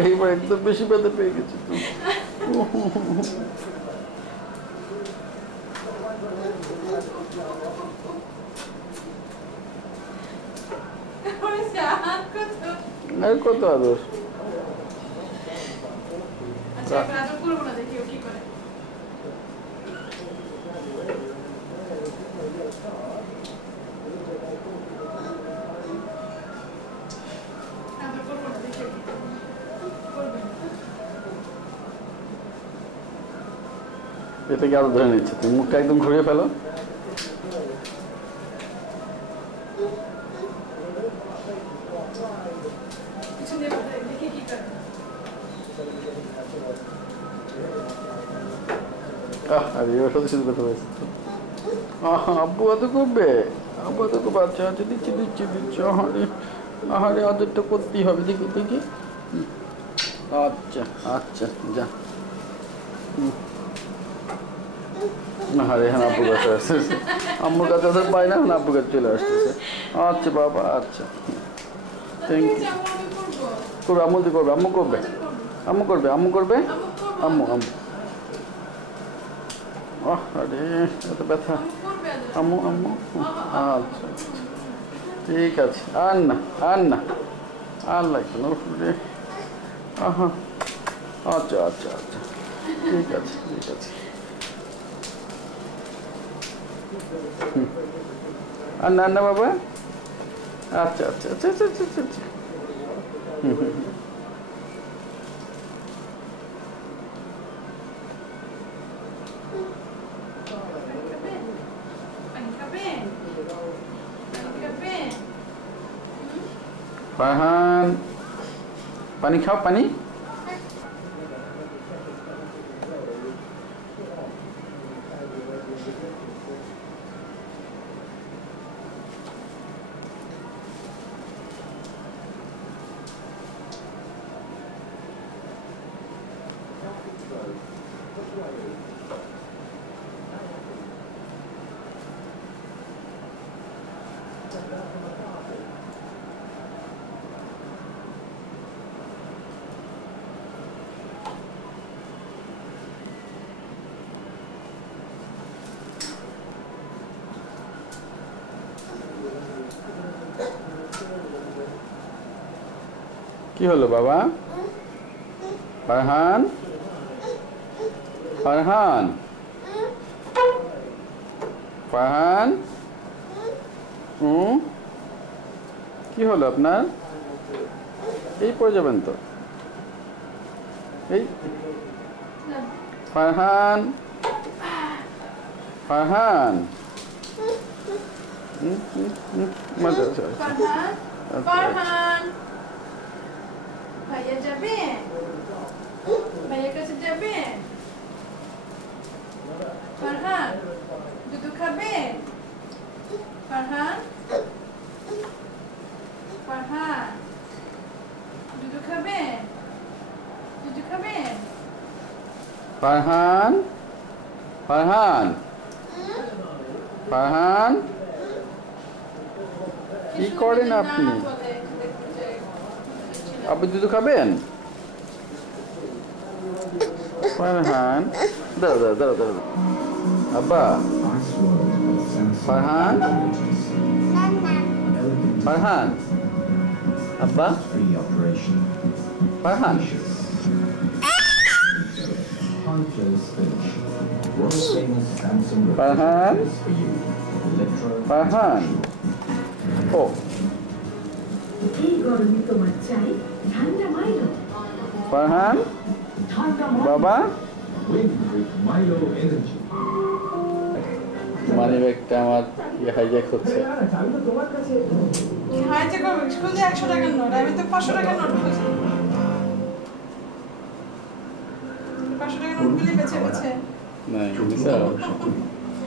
এইবার একদম বেশি ব্যথা পেয়ে গেছি তো। আর কত আদর। এটাকে আরো ধরে নিচ্ছে, তুমি মুখটা একদম ঘুরিয়ে ফেলো। আরে এবার সাথে সাথে ব্যথা পেয়েছে। আব্বু এত করবে, আব্বু এত করবে। আচ্ছা আচ্ছা, দিচ্ছি দিচ্ছি দিচ্ছি। আহারে আহারে, আদরটা করতেই হবে। দেখি দেখি। আচ্ছা আচ্ছা, যা। আরে হ্যাঁ, আব্বুর কাছে আসতেছে। আম্মুর কাছে তো পাই না, এখন আব্বুর কাছে চলে আসতেছে। আচ্ছা বাবা, আচ্ছা, থ্যাংক ইউ। করবে, আম্মু দিয়ে করবে, আম্মু করবে, আম্মু করবে, আম্মু করবে, আম্মু আম্মু। আরে এত ব্যথা। আম্মু আম্মু। আচ্ছা ঠিক আছে, আর না আর না, আর লাগবে না। আহা, আচ্ছা আচ্ছা আচ্ছা, ঠিক আছে ঠিক আছে। আর না না বাবা। আচ্ছা আচ্ছা আচ্ছা আচ্ছা আচ্ছা আচ্ছা। ফারহান, পানি খাও, পানি। কি হলো বাবা? ফারহান, ফারহান, ফারহান, কি হলো আপনার? এই পড়ে যাবেন তো। এই ফারহান, ফারহান, মজা আছে। ফারহান, ভাইয়া যাবে? ভাইয়ার কাছে যাবে? ফারহান, দুধ খাবে? ফারহান, ফারহান, দুধ খাবে? দুধ খাবে? ফারহান, ফারহান, ফারহান, কি করেন আপনি? আপনি দুধ খাবেন? ফারহান, দাঁড়া দাঁড়া দাঁড়া দাঁড়া। আব্বা, ফারহান, ফারহান, আব্বা, ফারহান, ফারহান, ফারহান, ও ফারহান, বাবা, মানি ব্যাগটা আমার হাইজ্যাক হচ্ছে। হাইজ্যাক হবে? খুঁজে 100 টাকার নোট, আমি তো 500 টাকার নোট খুঁজি। 500 টাকার নোট গুলি বেছে বেছে নাই মিসা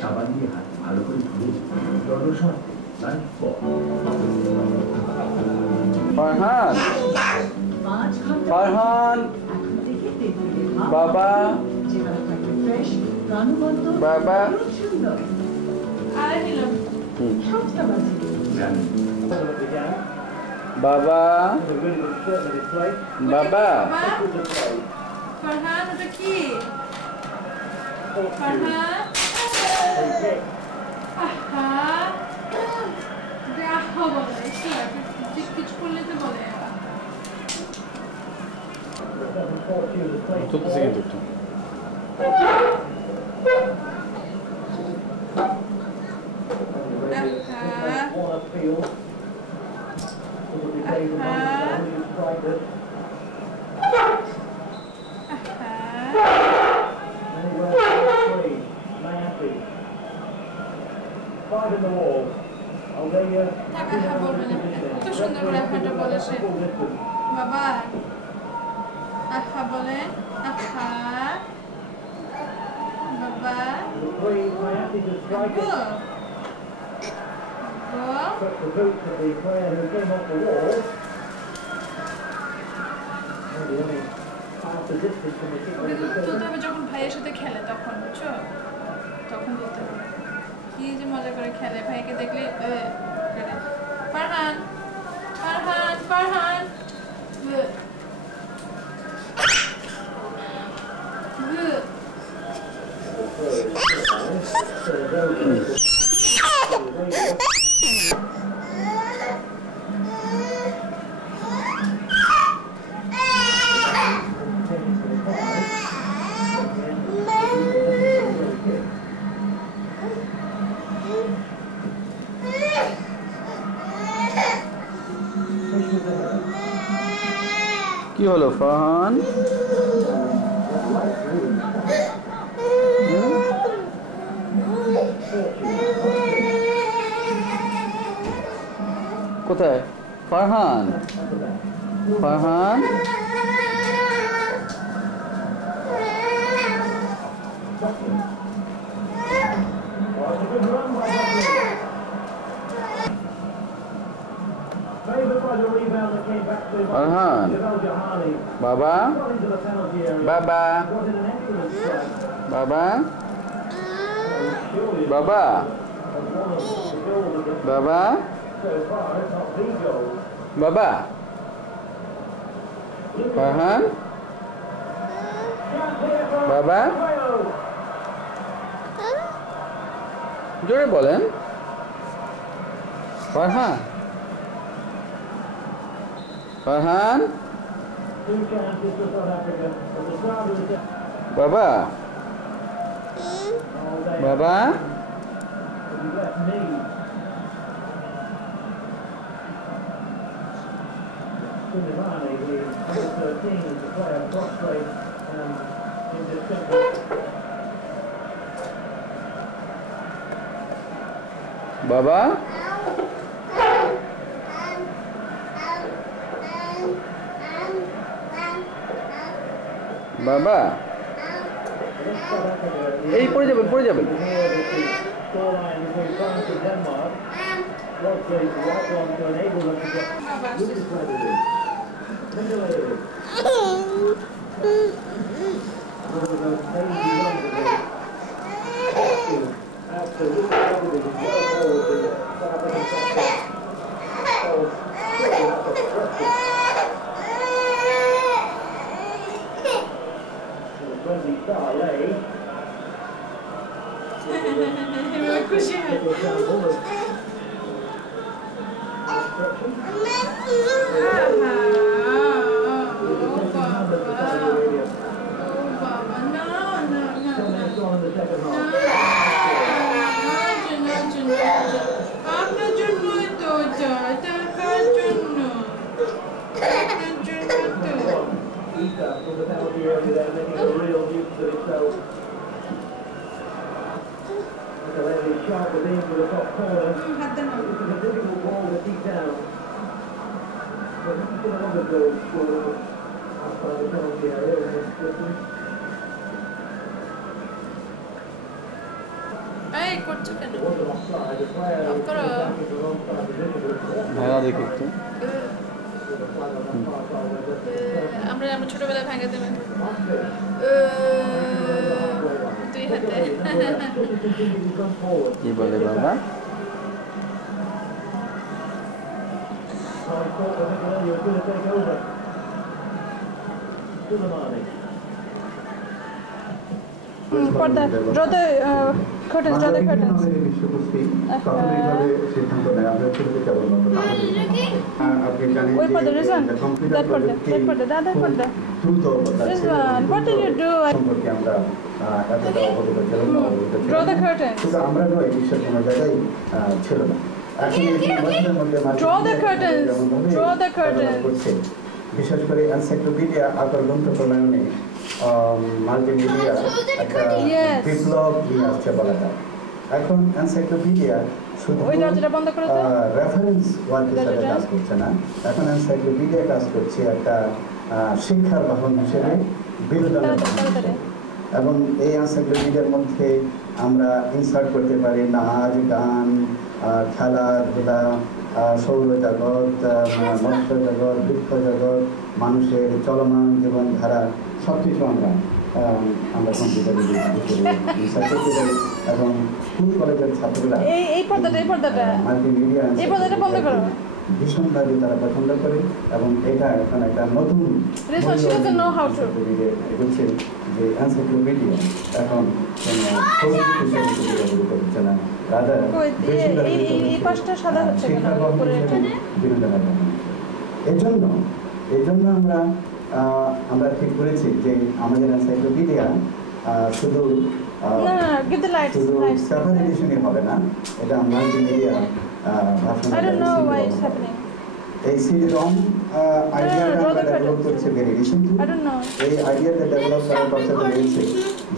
সাবান দিয়ে হাত ভালো করে ধুয়ে দর্শন লাইক ফারহান, ফারহান, বাবা, ফ্রেশ প্রাণবন্ত বাবা সুন্দর আর নিলাম সস্তা বাজে বাবা বাবা ফারহান ওটা কি ফারহান আহা আহা বলে কিছু করলে তো বলে চলতেছে কিন্তু একটু কত সুন্দর করে আহাটা বলে সে বাবা আহা বলে আহা বাবা তুলতে হবে যখন ভাইয়ের সাথে খেলে তখন বুঝছো তখন তুলতে হবে কি যে মজা করে খেলে ভাইকে দেখলে ফারহান ফারহান ফারহান কি হলো ফারহান কোথায় ফারহান ফারহান ফারহান বাবা বাবা বাবা বাবা বাবা বাবা ফারহান বাবা জোরে বলেন ফারহান ফারহান বাবা বাবা বাবা বাবা এই পড়ে যাবেন পড়ে যাবেন খুশি হয় আপনার জন্যই তো টাকার জন্য আপনার জন্য হাত দেন এই করছো কেন অফ করো ভাঙা দেখি একটু আমরা ছোটবেলায় ভাঙা দেবেন হাতে কি বলে বাবা? পর্দা draw the curtains. সিদ্ধান্ত নেওয়া হয়েছিল যে কেবলমাত্র আপনি জানেন Wait for the reason. That পর্দা, that পর্দা. দ্রুত This one. What did you do? সম্পর্কে আমরা এতটা অবগত ছিলাম না, অবগত ছিলাম Draw the না। curtain. কিন্তু আমরা এই বিশ্বের কোনো জায়গায় ছিল না। এখন এই বছরের মধ্যে Draw the curtains. Draw the curtains. করছে বিশেষ করে এনসাইক্লোপিডিয়া আকার গ্রন্থ প্রণয়নে মাল্টিমিডিয়া একটা Yes. বিপ্লব নিয়ে আসছে বলা যায়। এখন এনসাইক্লোপিডিয়া শুধু ওই দরজাটা বন্ধ করে দাও। রেফারেন্স ওয়ার্ক হিসেবে কাজ করছে না, এখন এনসাইক্লোপিডিয়া কাজ করছে একটা শিক্ষার বাহন হিসেবে, বিনোদনের বাহন হিসেবে। এবং এই এনসাইক্লোপিডিয়ার মধ্যে আমরা ইনসার্ট করতে পারি নাচ, গান, খেলাধুলা, সৌরজগৎ, মৎস্য জগৎ, বৃক্ষ জগৎ, মানুষের চলমান জীবনধারা সব কিছু আমরা কম্পিউটারে ইনসার্ট করতে পারি। এবং স্কুল কলেজের ছাত্ররা এই পর্দাটা মাল্টিমিডিয়া এই পর্দাটা বন্ধ করো। ভীষণভাবে তারা পছন্দ করে এবং এটা এখন একটা নতুন বলছে যে এনসাইক্লোপিডিয়া এখন হচ্ছে না, এই জন্য আমরা ঠিক করেছি যে আমাদের এনসাইক্লোপিডিয়া শুধু সেপারেট এডিশনই হবে না, এটা মাল্টিমিডিয়া এই সিডি-রম আইডিয়াটা আমরা ডেভেলপ করছি ভেরি রিসেন্টলি। এই আইডিয়াটা ডেভেলপ করার পথে রয়েছে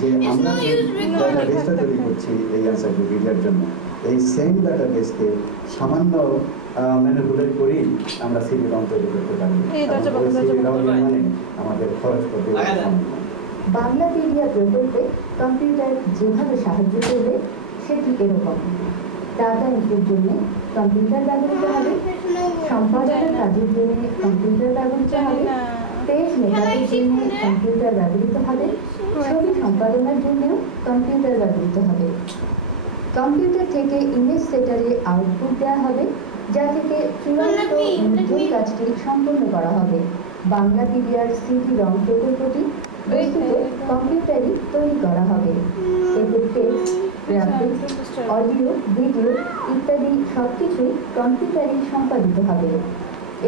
যে আমরা যে ডাটাবেসটা তৈরি করছি এই এনসাইক্লোপিডিয়ার জন্য, এই সেম ডাটাবেসকে সামান্য ম্যানিপুলেট করি আমরা সিডি-রম তৈরি করতে পারি। সিডি-রম মানে আমাদের খরচ করতে বাংলাপিডিয়া প্রকল্পে কম্পিউটার যেভাবে সাহায্য করবে সেটি এরকম: ডাটা এন্ট্রির জন্য কম্পিউটার ব্যবহৃত হবে, সম্পাদনার কাজের জন্য কম্পিউটার ব্যবহৃত হবে, পেজ মেকআপের জন্য কম্পিউটার ব্যবহৃত হবে, ছবি সম্পাদনার জন্যও কম্পিউটার ব্যবহৃত হবে। কম্পিউটার থেকে ইমেজ সেটারে আউটপুট দেওয়া হবে, যা থেকে চূড়ান্ত মুদ্রণ কাজটি সম্পন্ন করা হবে। বাংলাপিডিয়ার সিডি-রম প্রকল্পটি বস্তুত কম্পিউটারই তৈরি করা হবে। এতে টেক্সট, গ্রাফিক্স, অডিও, ভিডিও ইত্যাদি সবকিছুই কম্পিউটারই সম্পাদিত হবে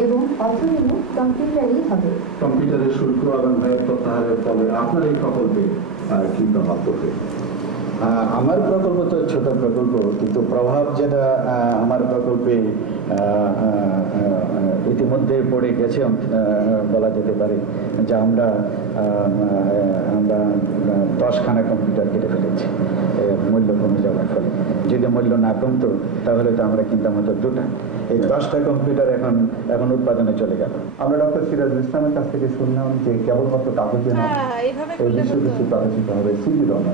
এবং অথরিমও কম্পিউটারই হবে। কম্পিউটারের শুল্ক এবং ব্যয় প্রত্যাহারের ফলে আপনার এই প্রকল্পে কি প্রভাব পড়বে? আমার প্রকল্প তো ছোট প্রকল্প, কিন্তু প্রভাব যেটা আমার প্রকল্পে ইতিমধ্যে পড়ে গেছে বলা যেতে পারে যে আমরা 10খানা কম্পিউটার কেটে ফেলেছি মূল্য কমে যাওয়ার ফলে। যদি মূল্য না কমতো তাহলে তো আমরা কিনতাম হয়তো 2টা। এই 10টা কম্পিউটার এখন উৎপাদনে চলে গেল। আমরা ডক্টর সিরাজুল ইসলামের কাছ থেকে শুনলাম যে কেবলমাত্র কাগজে না, এই বিশ্ববিদ্যালয় প্রকাশিত হবে সিডি-রম।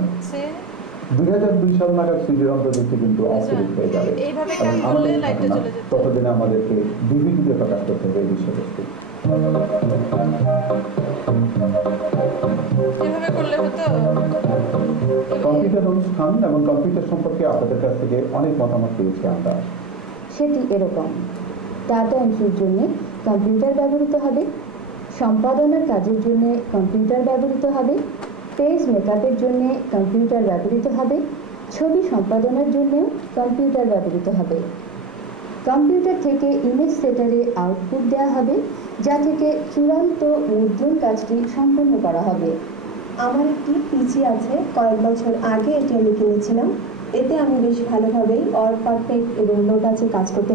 2002 সাল নাগাদ সিডি-রম প্রযুক্তি কিন্তু অবসলিউট হয়ে যাবে। ততদিনে আমাদেরকে ডিভিডিতে প্রকাশ করতে হবে এই বিষয়বস্তু। কম্পিউটার অনুষ্ঠান এবং কম্পিউটার সম্পর্কে আপনাদের কাছ থেকে অনেক মতামত পেয়েছি আমরা। সেটি এরকম: ডাটা এন্ট্রির জন্য কম্পিউটার ব্যবহৃত হবে, সম্পাদনার কাজের জন্য কম্পিউটার ব্যবহৃত হবে, পেজ মেকআপের জন্য কম্পিউটার ব্যবহৃত হবে, ছবি সম্পাদনার জন্যও কম্পিউটার ব্যবহৃত হবে। কম্পিউটার থেকে ইমেজ সেটারে আউটপুট দেওয়া হবে, যা থেকে চূড়ান্ত মুদ্রণ কাজটি সম্পন্ন করা হবে। আমার একটি পিসি আছে, কয়েক বছর আগে এটি আমি কিনেছিলাম। এতে আমি বেশ ভালোভাবেই অল পারফেক্ট এবং লো টাচে কাজ করতে